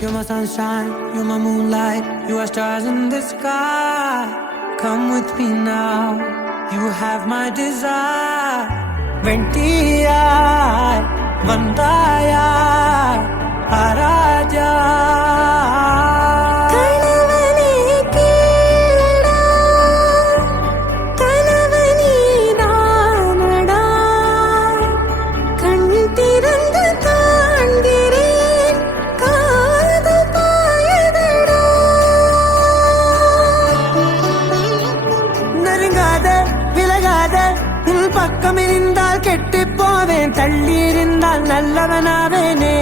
You're my sunshine, you're my moonlight, you are stars in the sky. Come with me now, you have my desire. Ventiyai, vandaya, araja. பக்கம் இருந்தால் கெட்டு போவேன், தள்ளி இருந்தால் நல்லவனாவேனே.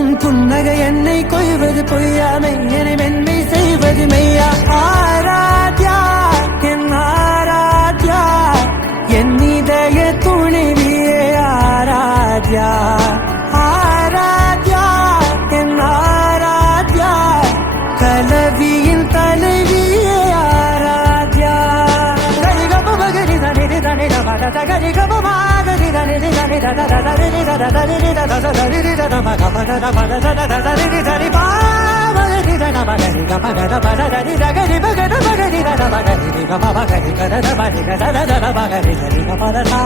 உன் புன்னகை என்னை கொய்வது பொய்யாமை, என்னை மென்மை செய்வது மெய்யா. ஆராத்யா என் ஆராத்யா, என் இதய துணைவியே ஆராத்யா. ஆராத்யா என் Aradhya, கலவியின் தலைவியே Aradhya. Gari gaba ma gari gari gari da da da da da da da da da da da da da ma ga ma da da da da da da da da ba ma gari da da ba gari ga ma da da ba da gari da gari ba ga da ba gari da da ba gari ga ma ba gari ga da da ba gari ga da da da ba gari gari ga ma da da.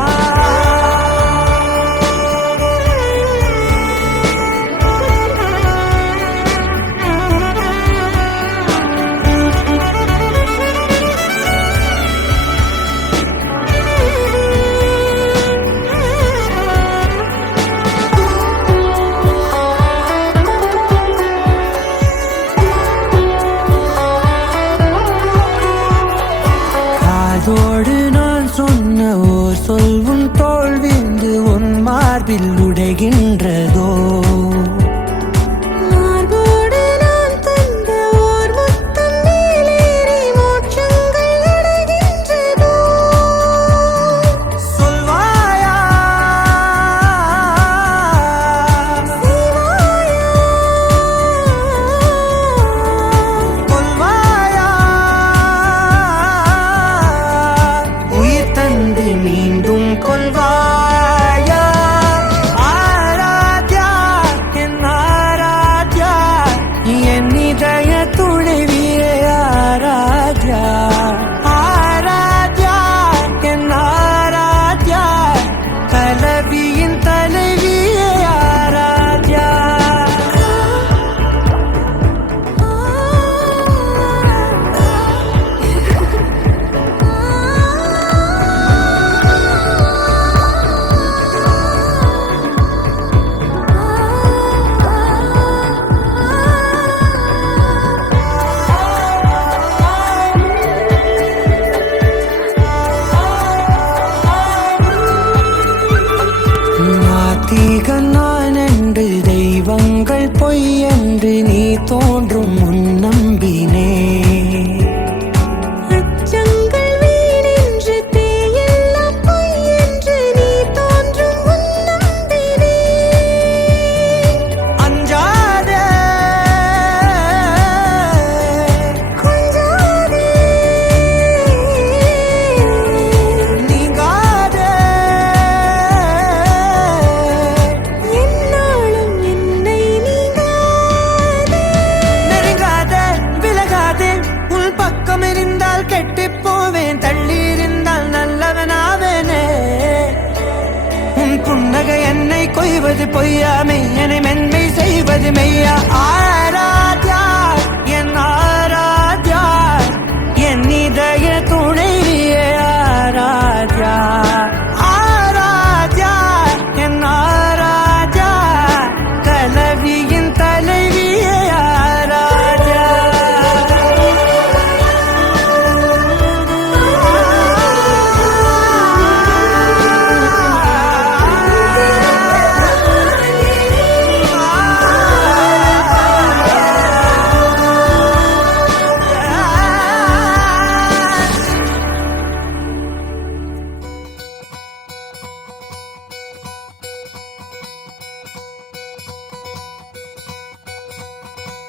அதோடு நான் சொன்ன ஓர் சொல் உன் தோல் விந்து உன் மார்பில் உடைகின்றதோ. மீண்டும் கொள்வாயா ஆராத்யா என் ஆராத்யா, என் இதய துணைவியே ஆராத்யா. ஆராத்யா என் ஆராத்யா, கலவியின் தலைவியே ஆராத்யா. நான் என்று தெய்வங்கள் பொய் என்று நீ தோன்றும் முன் நம்பினே. கெட்டு போவேன், தள்ளி இருந்தால் நல்லவனாவேனே. உன் புன்னகை என்னை கொய்வது பொய்யாமை, என்னை மென்மை செய்வது மெய்யா. ஆராத்யா என் ஆராத்யா, என் இதய துணைவியே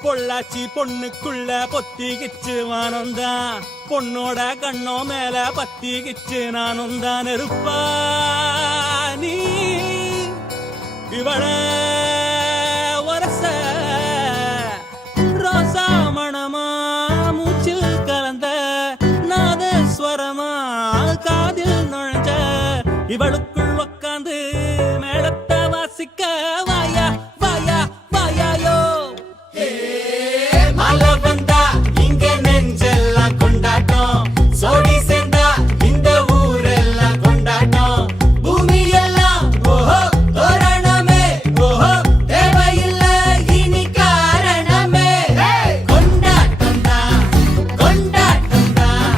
பொள்ளாச்சி பொண்ணுக்குள்ள பொத்திக்கிச்சு வானந்தான் பொண்ணோட கண்ணோ மேல பத்திக்கிச்சு நானும் தான் இருப்பா நீ இவள வரச ரோசா மணமா மூச்சில் கலந்த நாதஸ்வரமா காதில் நுழைஞ்ச இவளுக்குள் உக்காந்து மேளத்தை வாசிக்க வாயா வாயா வாயாயோ மழை வந்தா இங்க நெஞ்செல்லாம் கொண்டாட்டம் சோடி சேர்ந்தா இந்த ஊரெல்லாம் கொண்டாட்டம் பூமி எல்லாம் ஓஹோ தோரணமே ஓஹோ தேவையில்லை இனி காரணமே கொண்டாட்டம் தான் கொண்டாட்டம் தான்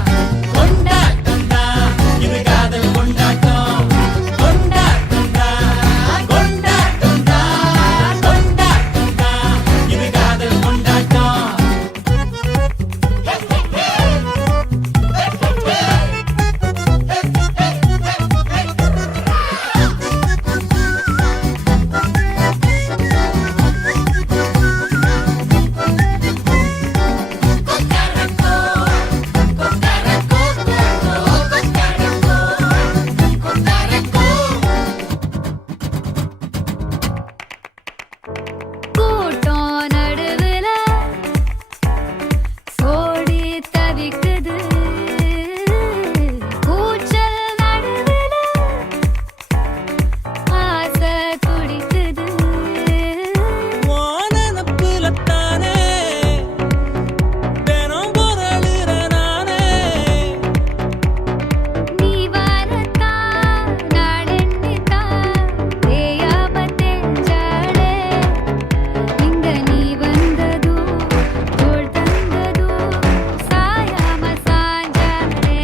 கொண்டாட்டம் தான் இது காதல் கொண்டாட்டம் கொண்டாட்டம் தான் கொண்டாட்டம் தான் கொண்டாட்டம் தான் இது காதல் கொண்டாட்டம் கூட்டம் நடுவுல சோடி தவிக்குது கூச்சல் நடுவுல ஆசை குடிக்குது வானப்புலத்தானே தினம் பொருளுற நானே நீ வரத்தா நாளெண்ணித்தா தேயாம தெஞ்சாளே இங்க நீ வந்ததோ தோள் தந்ததோ சாயாம சாஞ்சாளே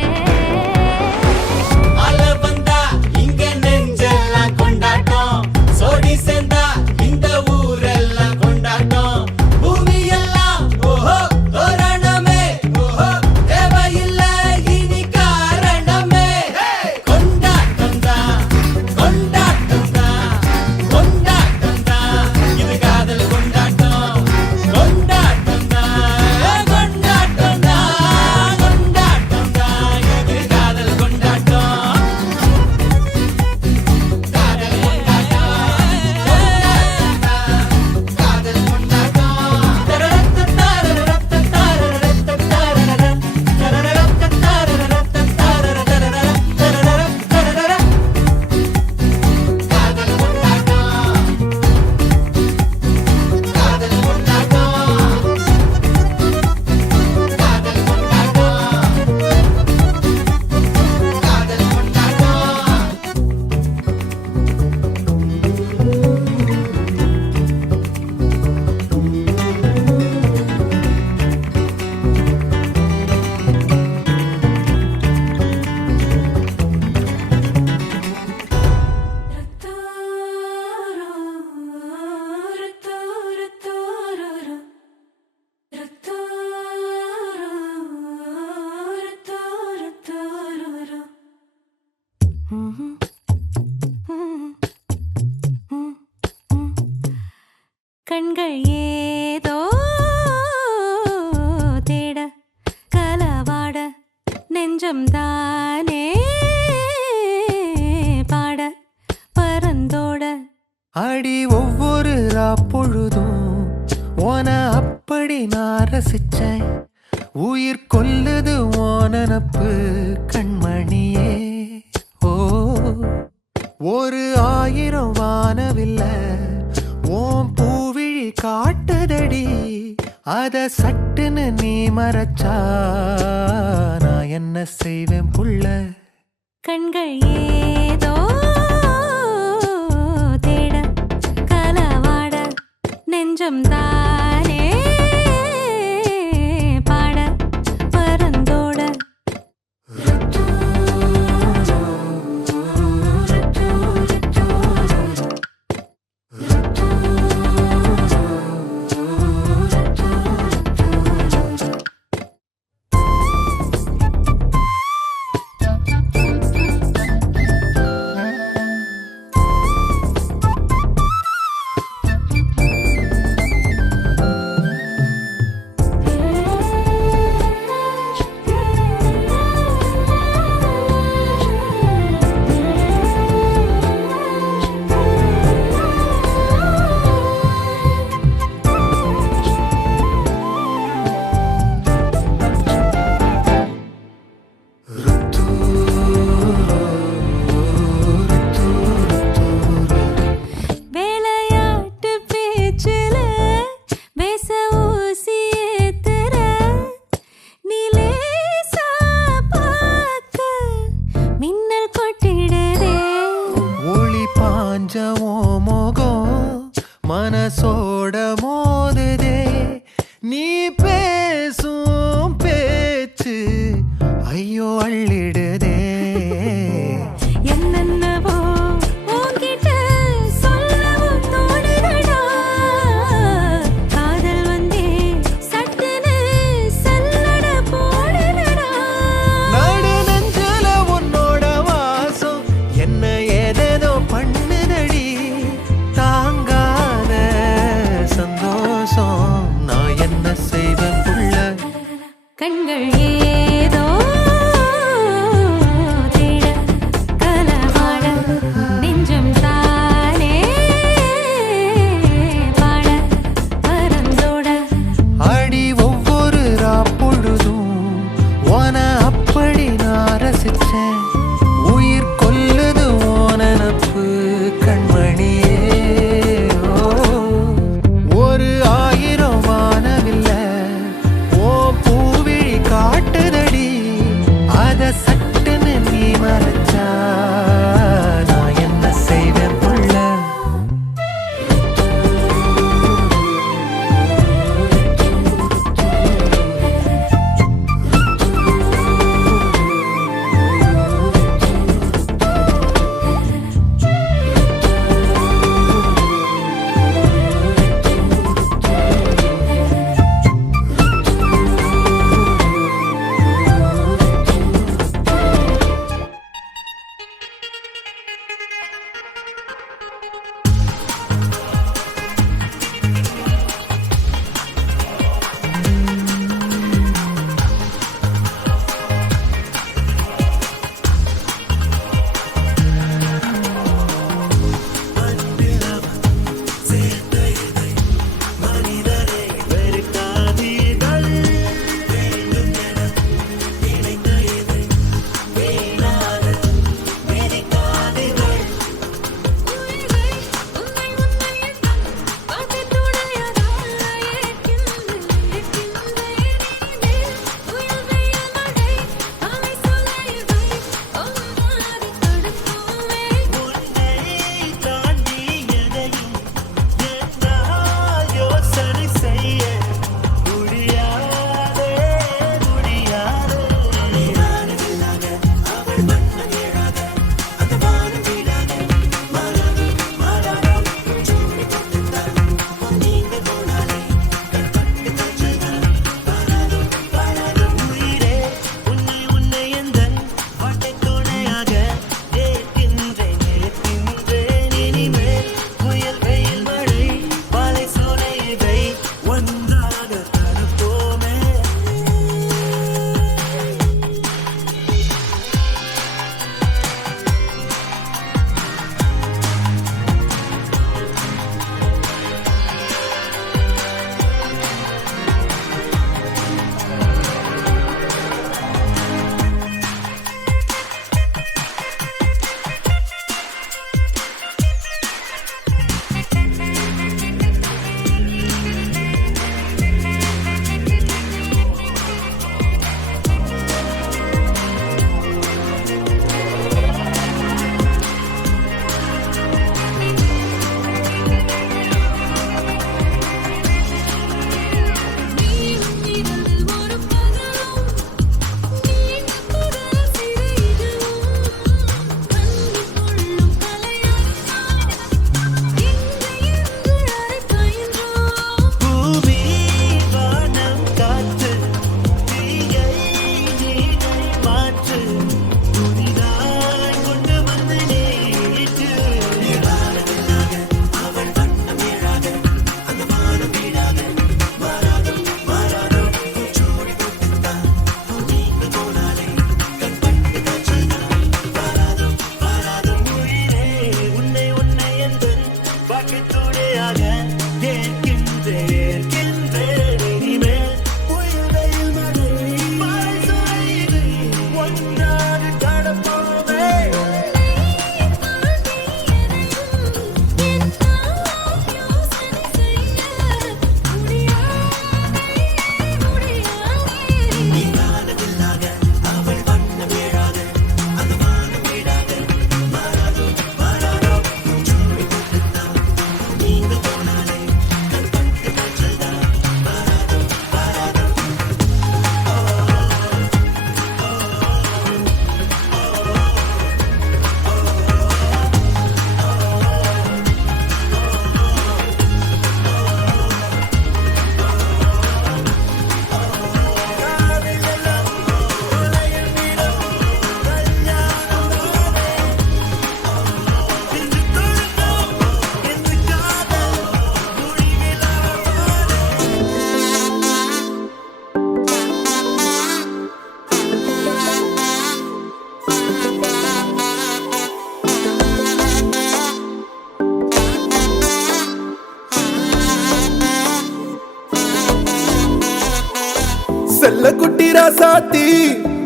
மழை வந்தா இங்க நெஞ்செல்லாம் கொண்டாட்டம் சோடி சேர்ந்தா இந்த ஊரெல்லாம் கொண்டாட்டம் பூமி எல்லாம் ஓஹோ தோரணமே ஓஹோ தேவையில்லை இனி காரணமே கொண்டாட்டம் தான் கொண்டாட்டம் தான் கொண்டாட்டம் தான் இது காதல் கொண்டாட்டம் கொண்டாட்டம் தான் கொண்டாட்டம் தான் கொண்டாட்டம் தான் இது காதல் கொண்டாட்டம் கண்கள் ஏதோ தேட கலவாட நெஞ்சம் தானே பாட பரந்தோட அடி ஒவ்வொரு பொழுதும் ஓன அப்படி நான் ரசிச்சேன் உயிர் கொல்லுது ஓனனப்பு கண்மணியே ஓ ஒரு 1000 வானவில்ல ஓம் பூவிழி காட்டுதடி அத சட்டுன்னு நீ மறைச்சா நான் என்ன செய்வேன் புள்ள கண்கள் ஏதோ தேட கலவாட நெஞ்சம் தானே பாட பரந்தோட கொஞ்சம் உன் முகம் மனசோட மோதுதே நீ பேசும் பேச்சு ஐயோ அள்ளிடுதே என்னென்னவோ உன்கிட்ட சொல்லவும் தோணுதடா. காதல் வந்தே சட்டுன்னு சல்லட போடுதடா. நடு நெஞ்சில உன்னோட வாசம் என்ன ஏதேதோ பண்ணுதடி தாங்காத சந்தோஷம் நான் என்ன செய்வேன் புள்ள கண்கள் ஏதோ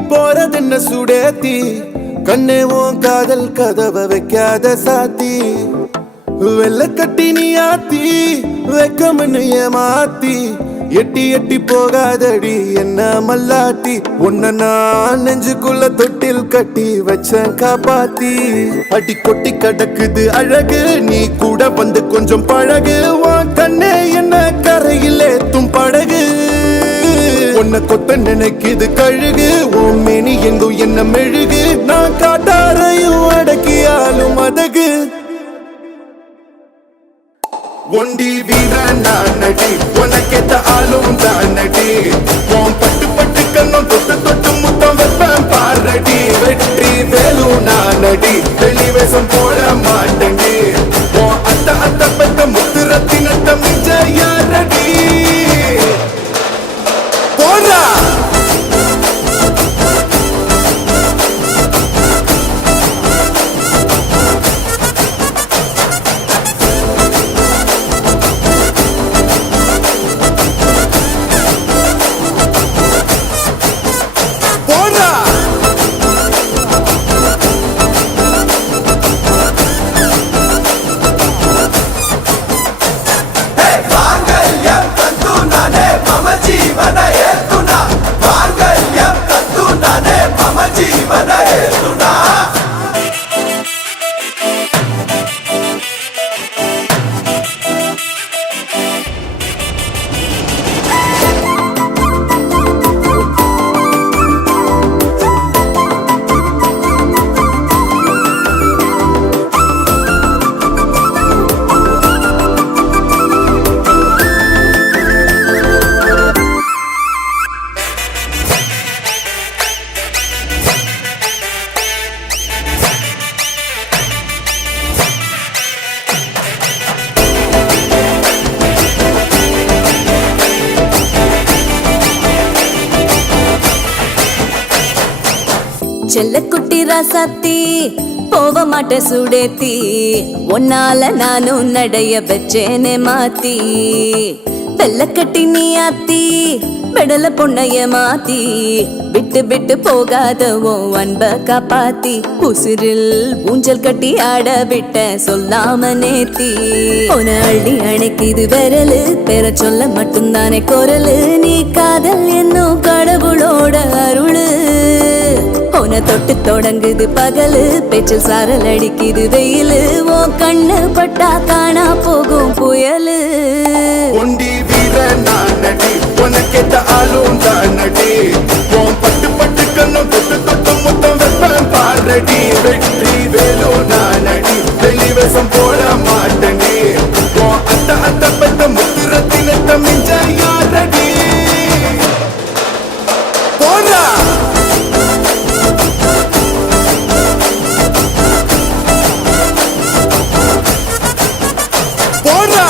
போறதென்ன சுடேத்தி கண்ணே உன் காதல் கதவை வைக்காத சாத்தி வெள்ள கட்டி நீ ஆத்தி வெக்கம்னு ஏமாத்தி எட்டி எட்டி போகாதடி என்ன மல்லாட்டி உன்ன நான் நெஞ்சுக்குள்ள தொட்டில் கட்டி வச்சேன் காப்பாத்தி அடி கொட்டி கடக்குது அழகு நீ கூட வந்து கொஞ்சம் பழகு உன் கண்ணே என்ன கரையில் ஏத்தும் படகு உன்னை கொத்த நினைக்குது கழுகு உன் மேனி எங்கும் என்ன மெழுகு நான் காட்டாரையும் அடக்கியாலும் அதகு ஒண்டி வீரன் நான் நடி உனக்கேத்த ஆளும் தான் நடி உன் பட்டு பட்டு கண்ணும் தொட்டு தொட்டு முத்தம் வைப்பேன் பாரடி வெற்றி வேலு நான் நடி வெளிவேசம் போட மாட்டேன் உன் அத்த அத்த பத்த முத்து ரத்தினத்த மிஞ்ச யாரடி போடா செல்லக்குட்டி ராசாத்தி போக மாட்ட சுடேத்தி ஒன்னால நானும் நடைய வச்சேனே மாத்தி வெள்ளக்கட்டி நீ ஆத்தி பெடல பொண்ணைய மாத்தி விட்டு விட்டு போகாத ஓ அன்ப காப்பாத்தி உசிரில் ஊஞ்சல் கட்டி ஆட விட்ட சொல்லாம நேத்தி உன அள்ளி அணைக்குது விரலு பெற சொல்ல மட்டும்தானே குரலு நீ காதல் என்னும் கடவுளோட அருளு உன தொட்டு தொடங்குது பகலு பேச்சில் சாரல் அடிக்குது வெயிலு ஓ கண்ணு பட்டா காணா போகும் புயலு ஒண்டி வீரன் நான் நடி உனக்கேத்த ஆளும் தான் நடி உன் பட்டு பட்டு கண்ணும் தொட்டு தொட்டு முத்தம் வைப்பேன் பாரடி வெற்றி வேலு நான் நடி வெளிவேசம் போட மாட்டேன் உன் அத்த அத்த பத்த முத்து ரத்தினத்த மிஞ்ச யாரடி போடா போடா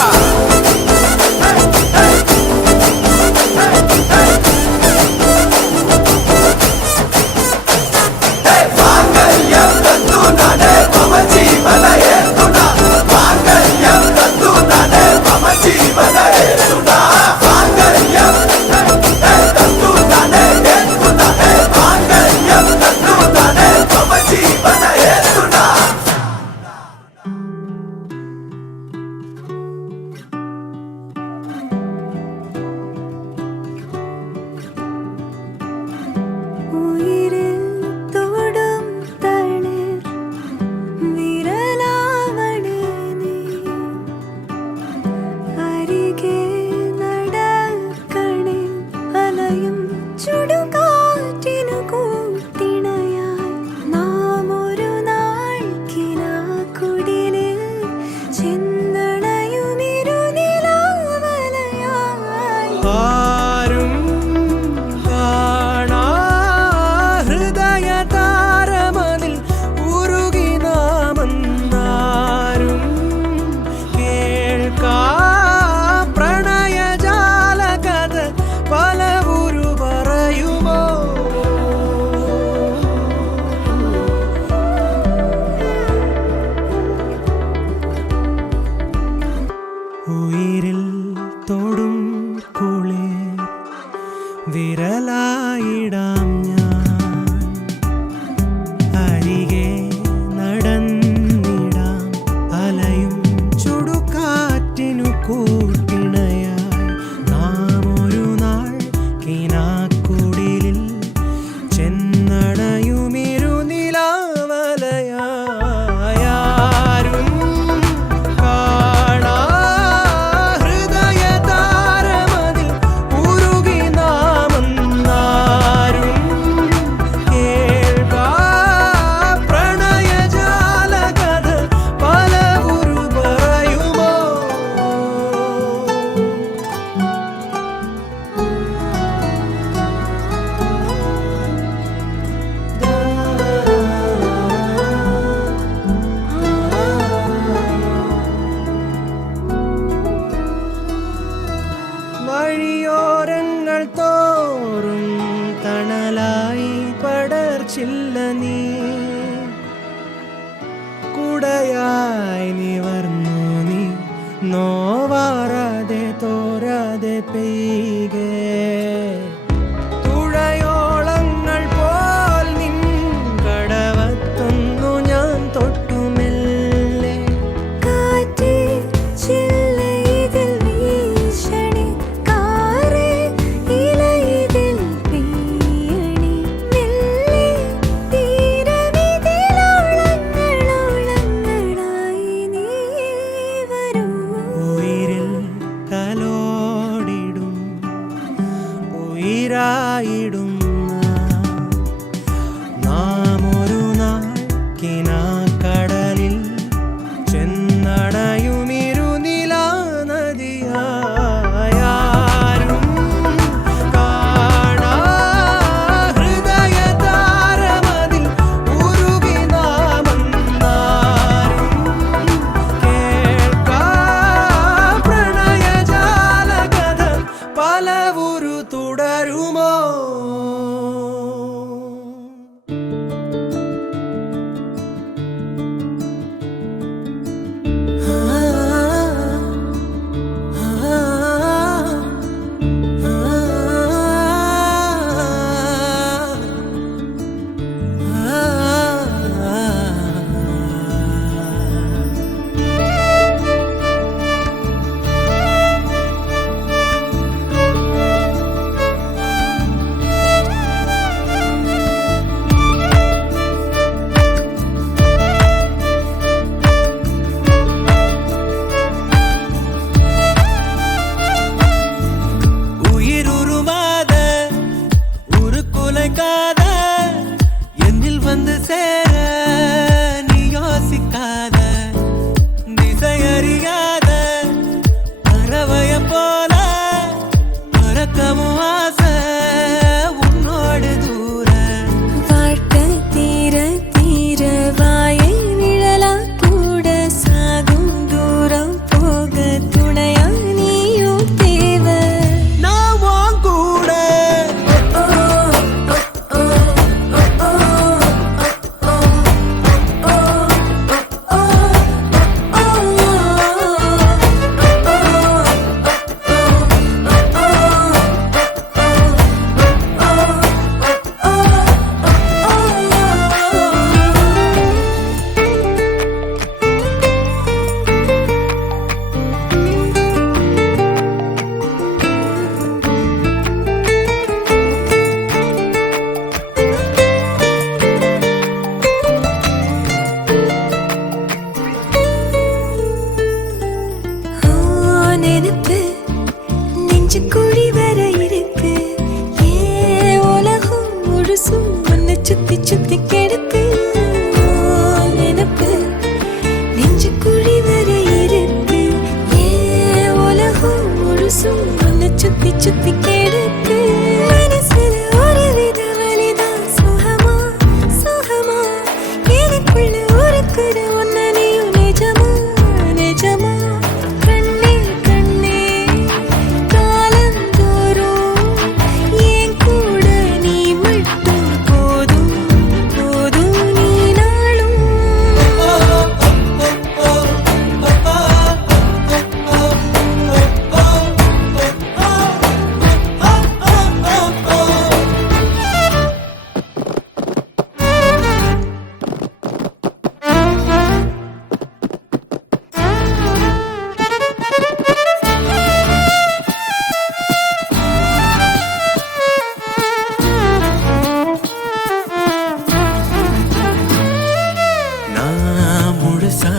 முழுசா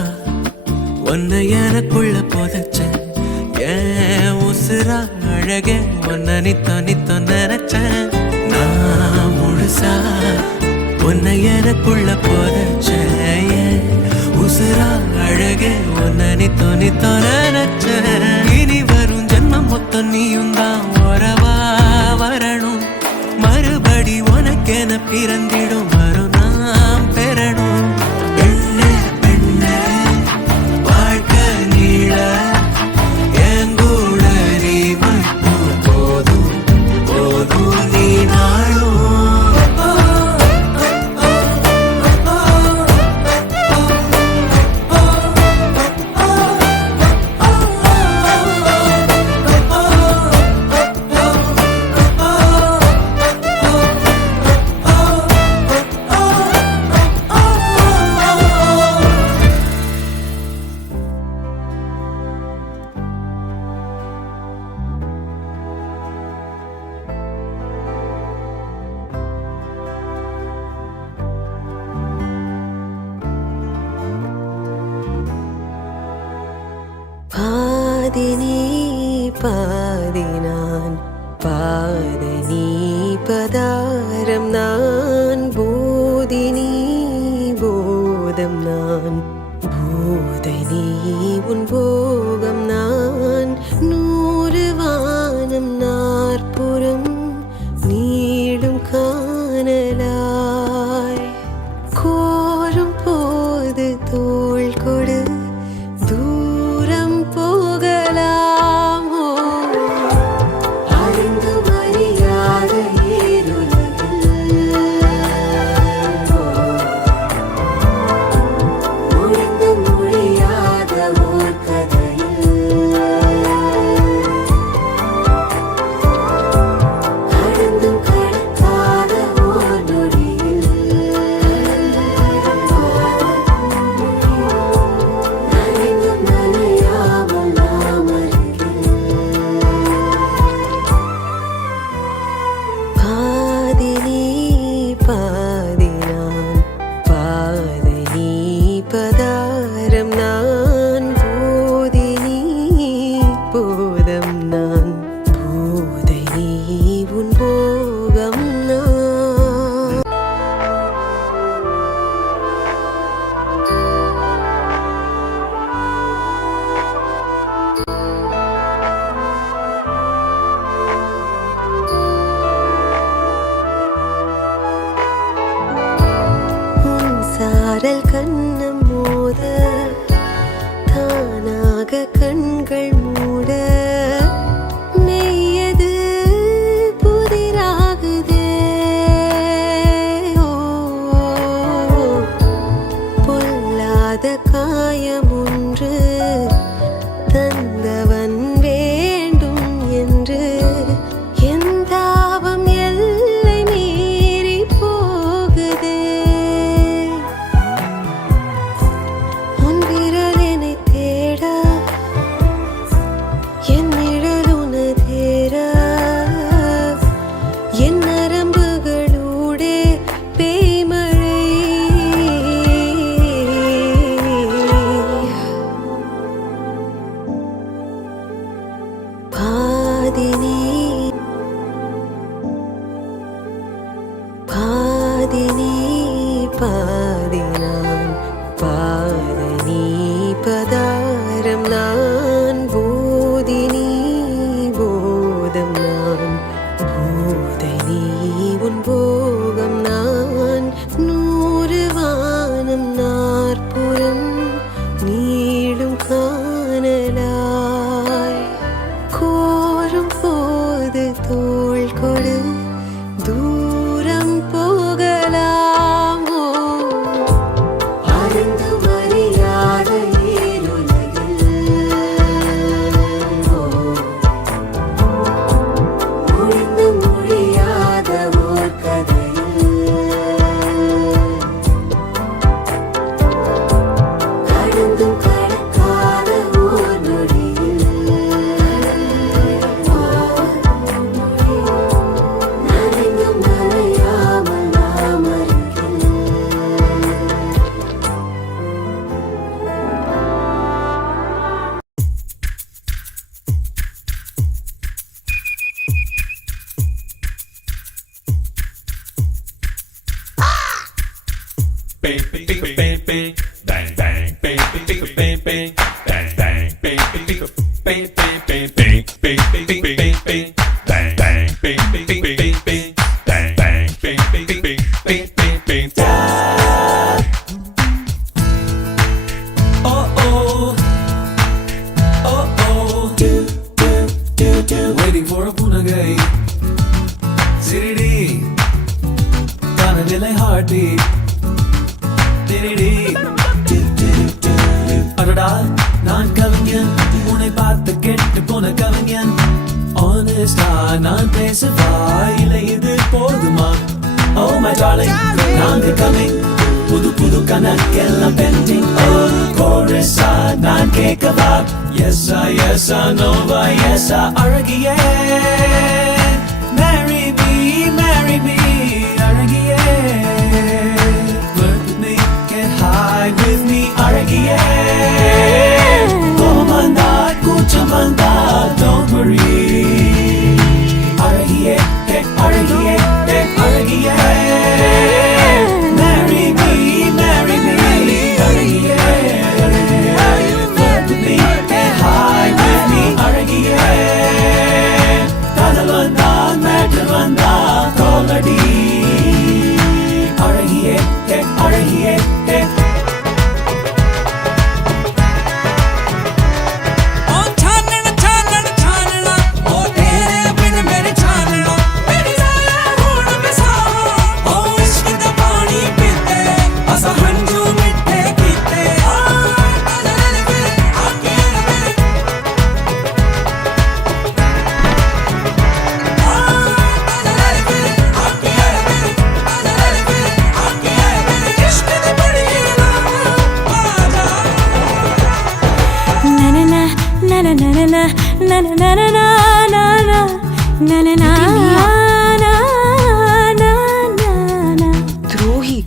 உன்னை எனக்குள்ள புதைச்சேன் ஏன் உசுரா அழகே உன்னை நித்தோ நினைச்சேன் நான் முழுசா உன்னை எனக்குள்ள புதைச்சேன் ஏன் உசுரா அழகே உன்னை நித்தோ நினைச்சேன் இனி வரும் ஜென்மம் மொத்தம் நீயும் தான் உறவா வரணும் மறுபடி உனக்கென பிறந்திடும் வரும் நாம் பெறணும் பெண்ணே பெண்ணே வாழ்க்கை நீள எங்கூட நீ மட்டும் போதும் போதும் நீ நாளும் பாதி நீ பாதி நான் பாதி நீ பதாரம் நான் போதி நீ போதம் நான் போதை நீ உன் போகம் நான் நூறு வானம் நாற்புறம் நீடும் காணலாய் கோரும் போது தோள் கொடு தூரம் போகலாமோ அறிந்து மரியாத முடிந்து முடியாத ஓர் கதையில் கடந்தும் கடக்காத ஓர் நொடியில் நனைந்தும் நனையாமல் நாம் அருகில் பாதி நீ பாதி நான் பாதி நீ பதாரம் நான் போதி நீ போதம் நான் போதை நீ உன் போகம் நான் உன் சாரல் கண்ணம் மோத தானாக கண்கள் மூட மெய்யது புதிராகுதே ஓ பொல்லாத காயம் ஒன்று தந்தவன் வேண்டும் என்று என் தாபம் எல்லை மீறி போகுதே உன் விரல் என்னை தேட என் நிழல் உனதேற என் நரம்புகளூடே பேய்மழை அடடா நான் கவிஞன் உன்னை பார்த்து கெட்டு போன கவிஞன் ஆனஸ்டா நான் பேசவா இல்லை இது போதுமா Oh my darling நாங்க coming புது புது கணக்கெல்லாம் pending Oh chorus நான் கேட்கவா Yes no yes அழகியே Marry me அழகியே Work with me get high with me அழகியே கோபம் வந்தா கூச்சம் வந்தா don't worry அழகியே அழகியே அழகியே Marry me அழகியே Work with me get high with me அழகியே காதல் வந்தா மேட்டர் வந்தா கோலடி அழகியே அழகியே துரோகி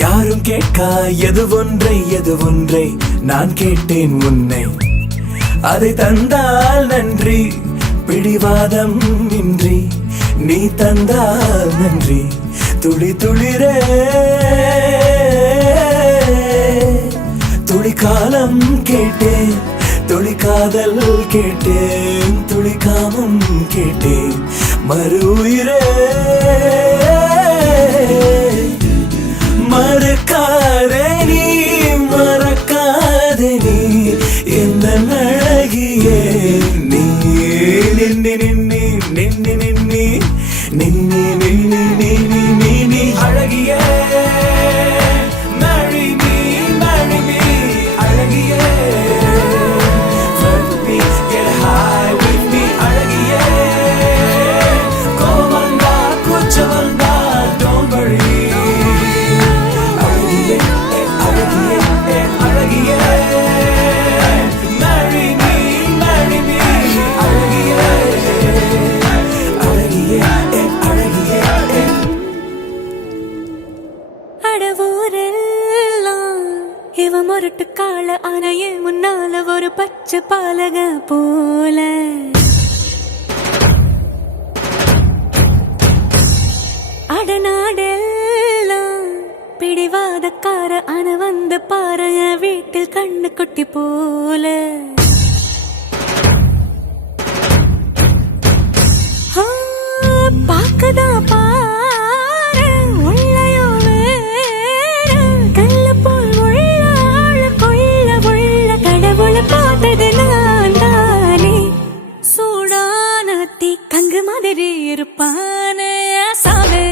யாரும் கேட்கா எது ஒன்றை நான் கேட்டேன் உன்னை அதை தந்தால் நன்றி பிடிவாதம் இன்றி நீ தந்தால் நன்றி துளி துளிரே துளி காலம் கேட்டேன் துளி காதல் கேட்டேன் துளி காமம் கேட்டேன் மறு உயிரே மறக்காதே நீ இந்த அழகியே நீ நின்னி நின்னி நின்னி நின்னி நின்னி நின்னி நின்னி நின்னி அழகியே Marry me அழகியே Work with me get high with me அழகியே கோபம் வந்தா கூச்சம் வந்தா don't worry அழகியே அழகியே அழகியே Marry me அழகியே அழகியே அழகியே அடவூரெல்லாம் இவ முரட்டு கால ஆனையே முன்னால ஒரு பச்சை பாலக போல அடநாடெல்லாம் பிடிவாதக்கார ஆன வந்து பாரு வீட்டில் கண்ணு குட்டி போல பாக்கதா பாரு உள்ளயோ வேற கல்ல போல் உள்ளாழ கொள்ள உள்ள கடவுள பார்த்தது நான் தானே சூடான தீ கங்கு மாதிரி இருப்பானே சாவே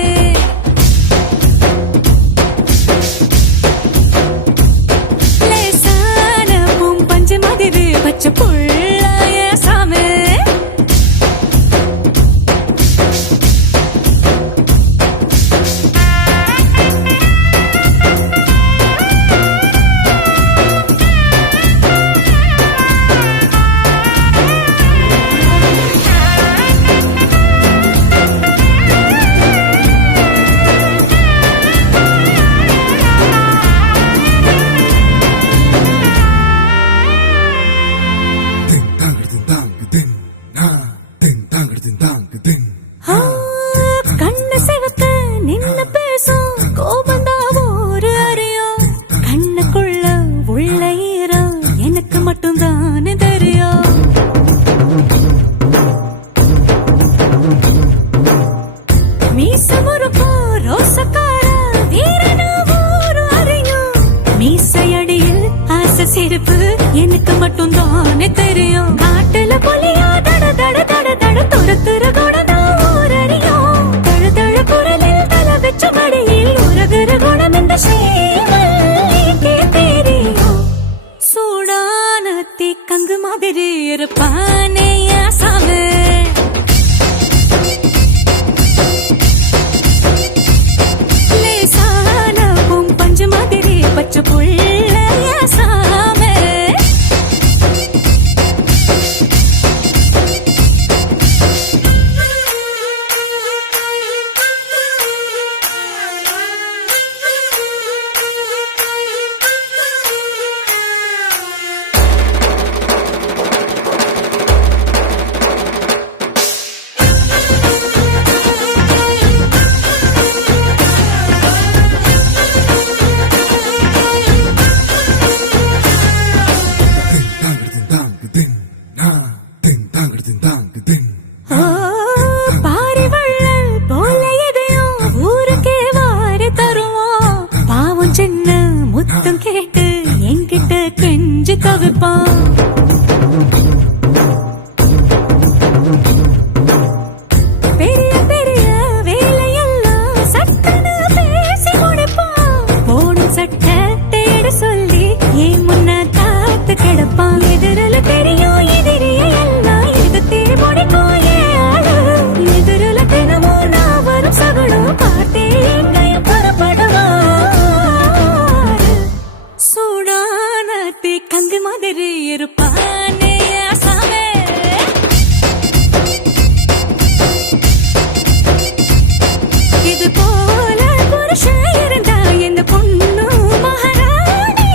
லேசான பூம் பஞ்சு மாதிரி பச்சை புள்ளாய சாமே ஓ, பாரிவள்ளல் போல எதையும் ஊருக்கே வாரி தருவோம். பாவம் சின்ன முத்தம் கேட்டு என்கிட்ட கெஞ்சி தவிப்பான். பெரிய பெரிய வேலையெல்லாம் சட்டன்னு பேசி முடிப்பான். போடும் சட்டை தேட சொல்லி ஏன் முன்ன காத்து கிடப்பான். எதிரில தெரியும் எதிரிய எல்லாம் எதிர்த்தே முடிக்கும் ஏன் ஆளு. எதிரில தினமும் நான் வரும் சகுனம் பார்த்தே எங்கையும் புறப்படுவார். சூடானத்தி கங்கு மாதிரி இருப்பானே ஆசாமே. இது போல புருஷன் இருந்தா இந்த பொண்ணு மகாராணி.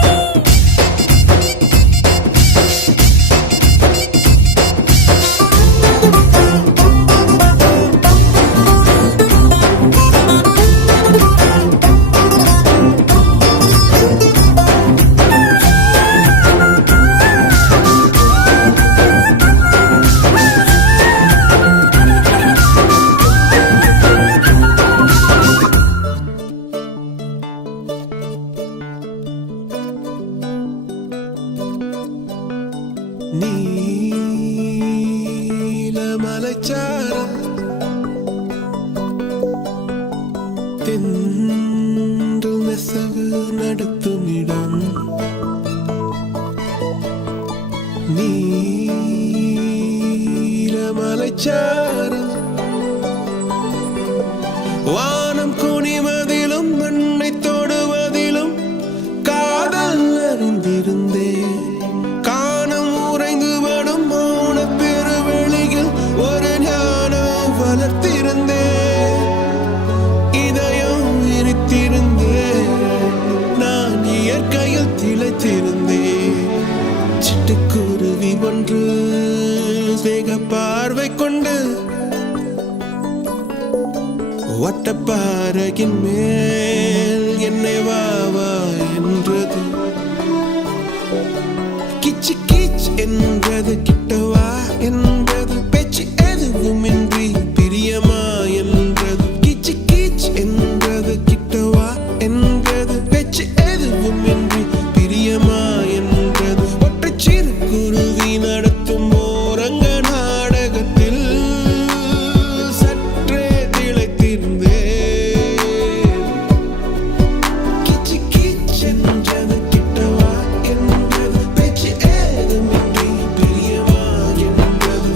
நீலமலைச்சாரல் தென்றல் நெசவு நடத்தும் இடம். நீலமலைச்சாரல் வானம் குனிவதிலும் மண்ணை தொடுவதிலும் காதல் அறிந்திருந்தேன். காணம் உறைந்து வடும் மௌன பெருவெளியில் ஒரு ஞானம் வளர்த்திருந்தேன். இதயம் விரித்திருந்தேன். நான் இயற்கையில் திளைத்திருந்தேன். சிட்டுக்குருவி ஒன்று சேக பார்வை கொண்டு வட்டப்பாறையின் மேல் என்னை வா வா என்றது. கிச்சு கிச் என்றது, கிட்டவா என்றது, பேச்சு எதுவுமின்றி பிரியமா என்றது. கிச்சு கிச் என்றது, கிட்டவா என்றது, பேச்சு எதுவுமின்றி பிரியமா என்றது. ஒற்றை சிறு குருவி நடத்தும் ஓரங்க நாடகத்தில் சற்றே திளைத்திருந்தேன். கிச்சு கிச் என்றது, கிட்டவா என்றது, பேச்சு ஏதுமின்றி பிரியமா என்றது.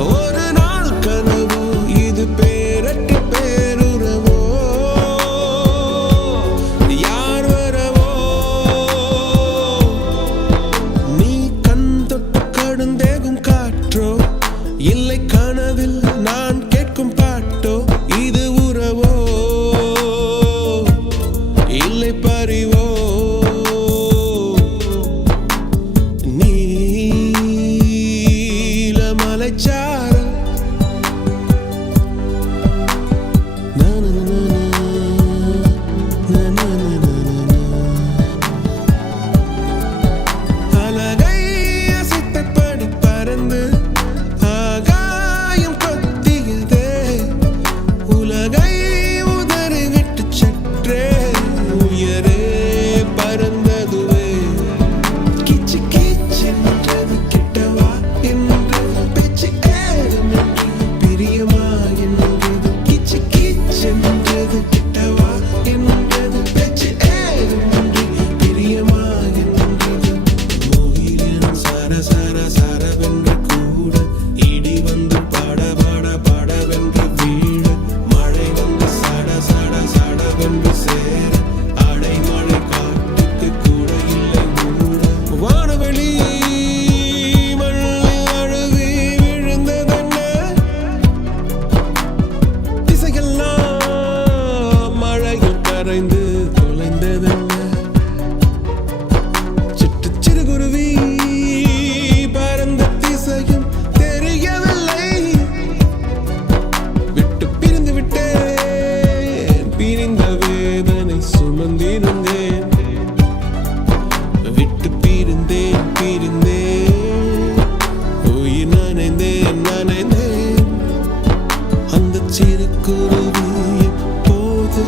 குருவி எப்போது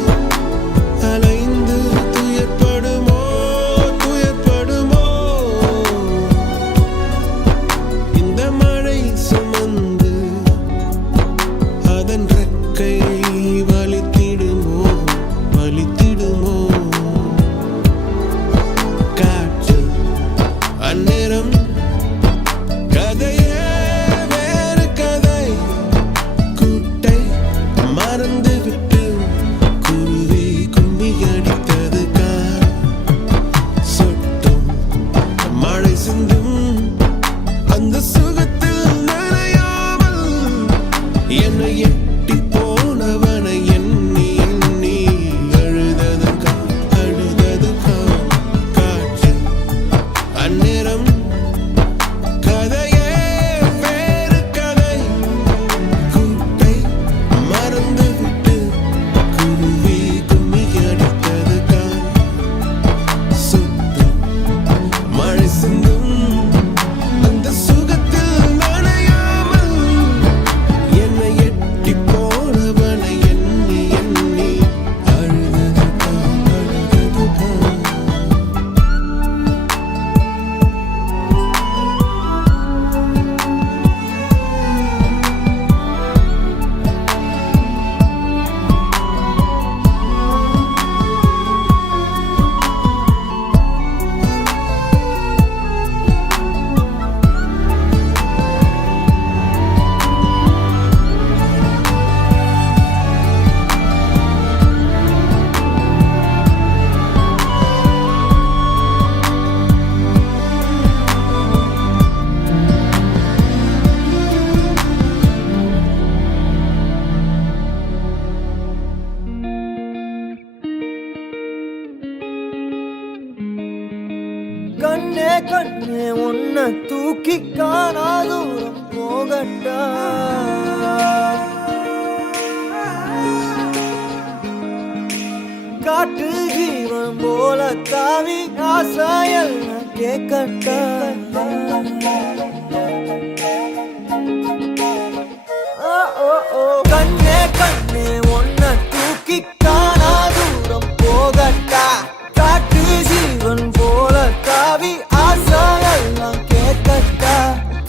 அலைந்து துயர்படுமோ துயர்படுமோ இந்த மழை சுமந்து அதன் ரெக்கை வலித்திடுமோ வலித்திடுமோ காற்று அந்நேரம் கதையே வேறு கதை கூட்டை மறந்துவிட்டு குருவி கும்மி அடித்தது கார் சொட்டும் மழை சிந்தும் அந்த சுகத்தில் நனையாமல் என்னை எட்டி போனவனை எண்ணி எண்ணி அழுதது காற்று அந்நேரம் கதையே வேறு கதை கூட்டை மறந்துவிட்டு குருவி கும்மி அடித்தது கார் சொட்டும் மழை சிந்தும் அந்த சுகத்தில் நனையாமல் என்னை எட்டி போனவனை எண்ணி எண்ணி அழுதது கார் கண்ணே கண்ணே உன்னை தூக்கி காணா தூரம் போகட்டா காட்டு ஜீவன் போல தாவி ஆசாயல் கேட்கட்டா கண்ணே கண்ணே உன்னை தூக்கி காணா தூரம் போகட்டா காட்டு ஜீவன் போல தாவி ஆசாயெல்லாம் கேட்கட்டா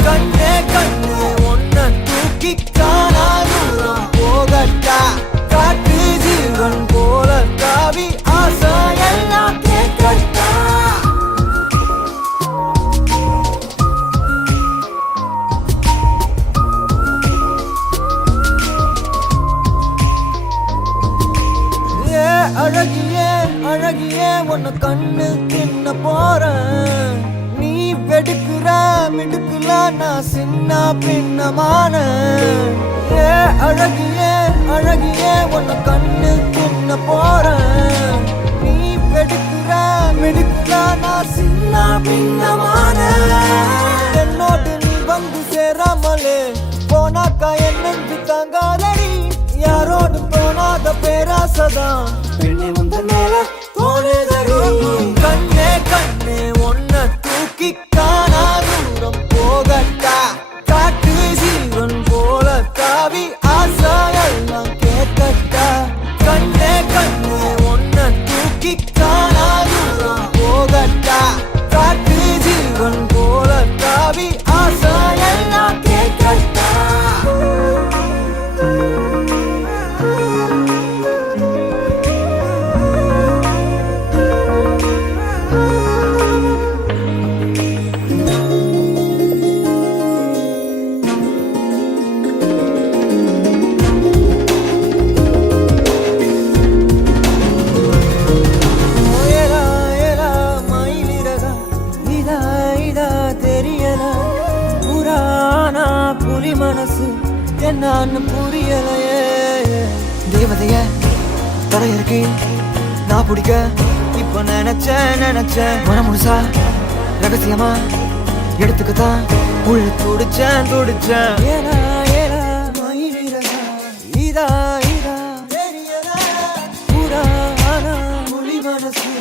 கண்ணே கண்ணே உன்னை தூக்கி காணா தூரம் போகட்டா காட்டு ஜீவன் போல தாவி ஆசாயெல்லாம் கேட்கட்டா அழகியே அழகியே உன்னை கண்ணு தின்ன போறேன் நீ வெடுக்குற மிடுக்குல நான் சின்ன பின்னமான அழகியே அழகியே உன்னை கண்ணு தின்ன போறேன் நீ வெடுக்குற மிடுக்குல நான் சின்ன பின்னமான என்னோடு நீ வந்து சேராமலே போனாக்கா என் நெஞ்சு தாங்காதடி யாரோடு போனாத பேராசதான் பெண்ணே முந்த மேல தோணுதடி கண்ணே கண்ணே உன்னை தூக்கி காணா தூரம் போகட்டா காட்டு ஜீவன் போல தாவி ஆசாயெல்லாம் கேட்கட்டா கண்ணே கண்ணே உன்னை தூக்கி காணா தூரம் போகட்டா காட்டு ஜீவன் போல தாவி ஆசாயெல்லாம் கேட்கட்டா மனசு என்னன்னு புரியலையே தேவதைய தரையிறக்கி நான் பிடிக்க இப்ப நினைச்சேன் மனம் முழுசா ரகசியமா எடுத்துக்கத்தான் உள்ள துடிச்சேன் ஏலா ஏலா மயிலிறகா இதா இதா தெரியல புராணா மொழி மனசு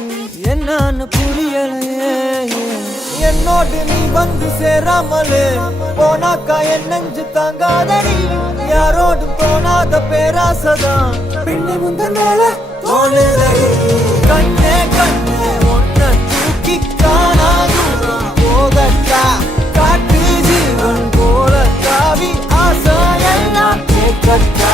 என்னன்னு புரியலையே என்னோடு நீ வந்து சேராமலே போனாக்கா என் நெஞ்சு தாங்காதடி யாரோடும் காணாத பேராசதான் பெண்ணை முந்த மேல தோணுதடி கண்ணே கண்ணே ஒன்ன தூக்கி காணாது போகட்டா காட்டு ஜீவன் போல தாவி ஆசையெல்லாம் கேட்கட்டா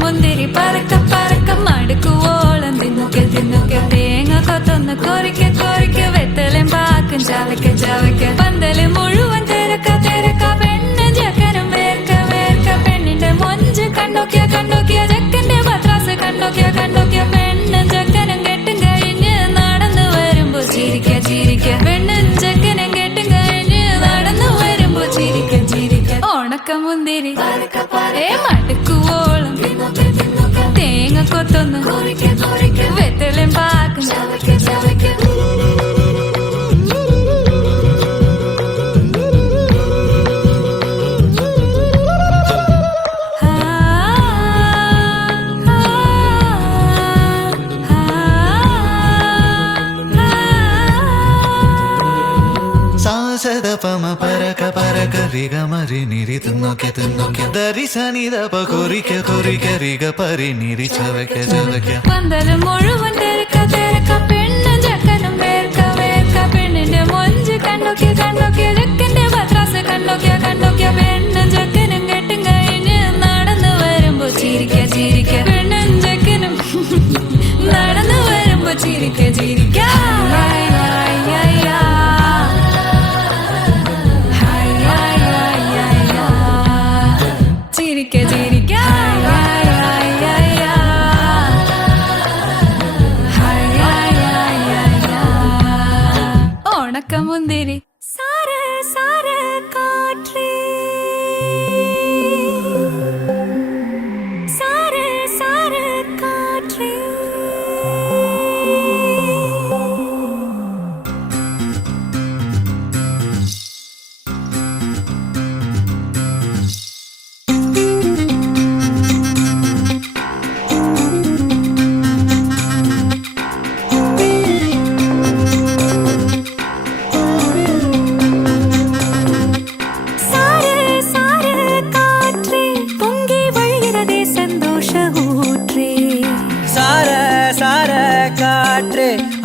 മുന്തിരി പറക്ക പറക്ക മടുക്കു ഓളം തിന്നുക്കെ തിന്നുക്കെ തേങ്ങ കൊത്തൊന്ന് കൊറിക്ക കൊറിക്ക വെത്തലും പാക്കും ചവയ്ക്ക ചവയ്ക്ക പന്തല് മുഴുവൻ തിരക്ക തിരക്ക പെണ്ണ് ജക്കനും വേർക്ക വേർക്ക പെണ്ണിന്റെ മൊഞ്ച് കണ്ടോക്കിയ കണ്ടോക്കിയ ജക്കന്റെ പത്രാസ് കണ്ടോക്കിയ കണ്ടോക്കിയ പെണ്ണും ജക്കനും കെട്ടും കഴിഞ്ഞ് നടന്നു വരുമ്പോ ചിരിക്ക ചിരിക്ക പെണ്ണും ജക്കനും കെട്ടും കഴിഞ്ഞ് നടന്നു വരുമ്പോ ചിരിക്ക ചിരിക്ക ഉണക്ക മുന്തിരി മടുക്കുവോളം തേങ്ങ കൊത്തൊന്ന് വെത്തലും പാക്കും ചവയ്ക്ക ചവയ്ക്ക പമ പരക പരക റിഗ മരി നിരി തിന്നൊക്കെ തിന്നൊക്കെ ദരി സനി ദപ കൊറിക്ക കൊറിക്ക റിഗ പരി നിരി ചവയ്ക്ക ചവയ്ക്ക പന്തല് മുഴുവൻ തിരക്ക തിരക്ക പെണ്ണും ജക്കനും വേർക്ക വേർക്ക പെണ്ണിന്റെ മൊഞ്ച് കണ്ടോക്കിയ കണ്ടോക്കിയ ജക്കന്റെ പത്രാസ് കണ്ടോക്കിയ കണ്ടോക്കിയ പെണ്ണും ജക്കനും കെട്ടും കഴിഞ്ഞ് നടന്നു വരുമ്പോ ചിരിക്ക ചിരിക്ക പെണ്ണും ജക്കനും നടന്നു വരുമ്പോ ചിരിക്ക ചിരിക്ക ചിരിക്ക ചിരിക്ക ഉണക്ക മുന്തിരി സാര സാര കാற்றே സാര സാര കാற்றே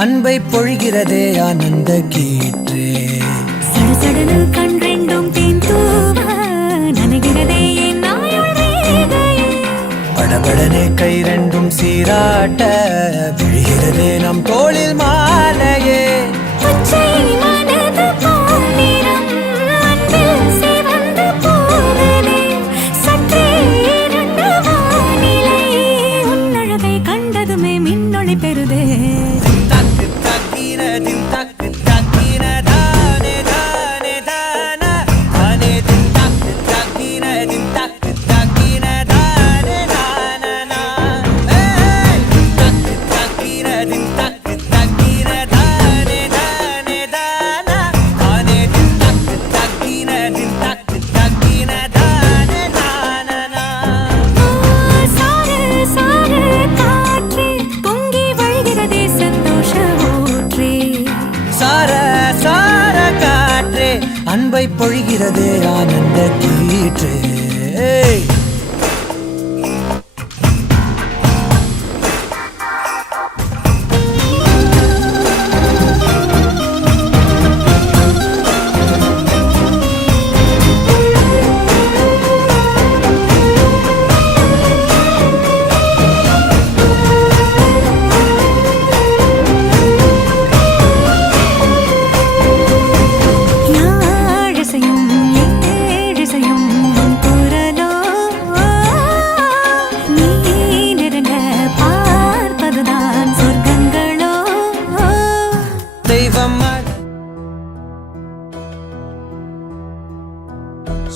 அன்பை பொழிகிறதே ஆனந்த கீற்றே சடசடனு கண் ரெண்டும் தேன் தூவ நனைகிறதே என் நாயுள் ரேகையே படபடனே கை ரெண்டும் சீராட்ட விழுகிறதே நம் தோளில் மாலையே பச்சை மனது பொன்னிறம் அன்பில் சிவந்து போகுதே சற்றே இருண்ட வானிலை உன்னழகை கண்டதுமே மின்னொளி பெறுதே அன்பை பொழிகிறதே ஆனந்த கீற்றே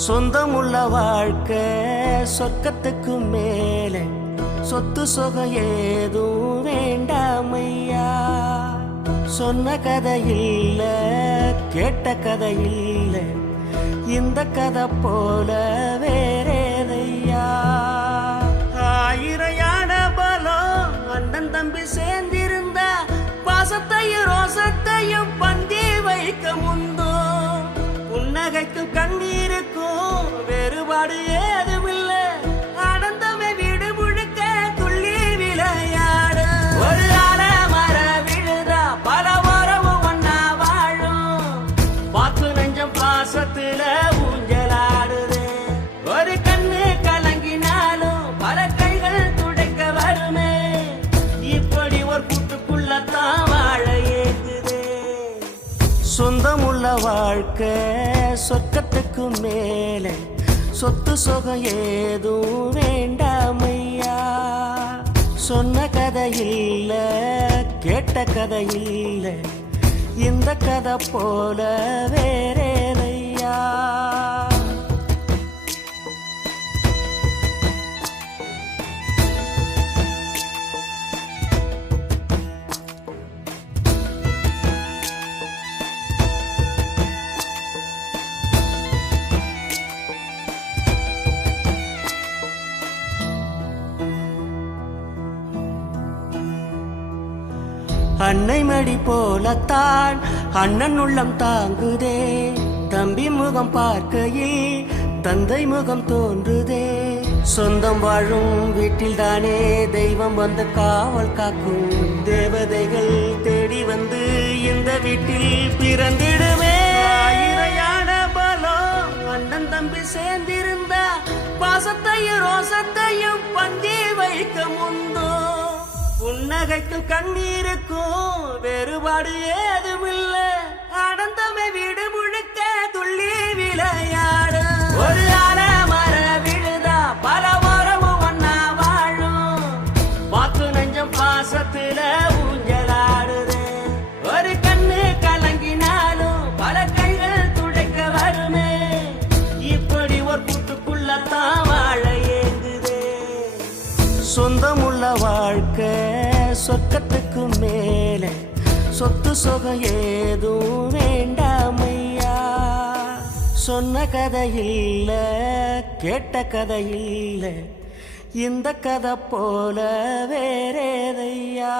சொந்தமுள்ள வாழ்க்கை சொர்க்கத்துக்கு மேலே சொத்து சொகம் ஏதும் வேண்டாமையா சொன்ன கதை இல்ல கேட்ட கதை இல்ல இந்த கதை போல வேறேதையா. ஆயிரையான பலம் அண்ணன் தம்பி சேர்ந்திருந்தா பாசத்தையும் ரோசத்தையும் பந்தி வைக்க முந்தோ. புன்னகைக்கும் கண்ணீருக்கும் வேறுபாடு ஏதுமில்லை. அடந்தமை வீடு முழுக்க துள்ளி விளையாடு. ஒரு ஆல மர விழுதா பல உறவும் ஒன்னா வாழும். பாத்து நெஞ்சம் பாசத்துல ஊஞ்சலாடுது. ஒரு கண்ணு கலங்கினாலும் பல கைகள் துடைக்க வருமே. இப்படி ஒரு கூட்டுக்குள்ளத்தான் வாழ ஏங்குது. சொந்தமுள்ள வாழ்க்கை சொர்க்கத்துக்கு மேலே. சொத்து சுகம் ஏதும் வேண்டாமையா. சொன்ன கதை இல்ல கேட்ட கதை இல்ல. இந்த கதை போல வேறேதையா. அன்னை மடி போலத்தான் அண்ணன் உள்ளம் தாங்குதே. தம்பி முகம் பார்க்கையில் தந்தை முகம் தோன்றுதே. சொந்தம் வாழும் வீட்டில் தானே தெய்வம் வந்து காவல் காக்கும். தேவதைகள் தேடி வந்து இந்த வீட்டில் பிறந்திடுமே. ஆயிரையான பலம் அண்ணன் தம்பி சேர்ந்திருந்தா பாசத்தையும் ரோசத்தையும் பந்தி வைக்க முந்தோ. புன்னகைக்கும் கண்ணீருக்கும் வேறுபாடு ஏதுமில்லை. அடந்தமை வீடு முழுக்க துள்ளி விளையாடு. ஒரு ஆல மர விழுதா பல உறவும் ஒன்னா வாழும். பாத்து நெஞ்சம் பாசத்துல ஊஞ்சலாடுது. ஒரு கண்ணு கலங்கினாலும் பல கைகள் துடைக்க வருமே. இப்படி ஒரு கூட்டுக்குள்ளத்தான் வாழ ஏங்குது. சொந்தமுள்ள வாழ்க்கை சொர்க்கத்துக்கு மேலே. சொத்து சுகம் ஏதும் வேண்டாமையா. சொன்ன கதை இல்ல கேட்ட கதை இல்ல. இந்த கதை போல வேறேதையா.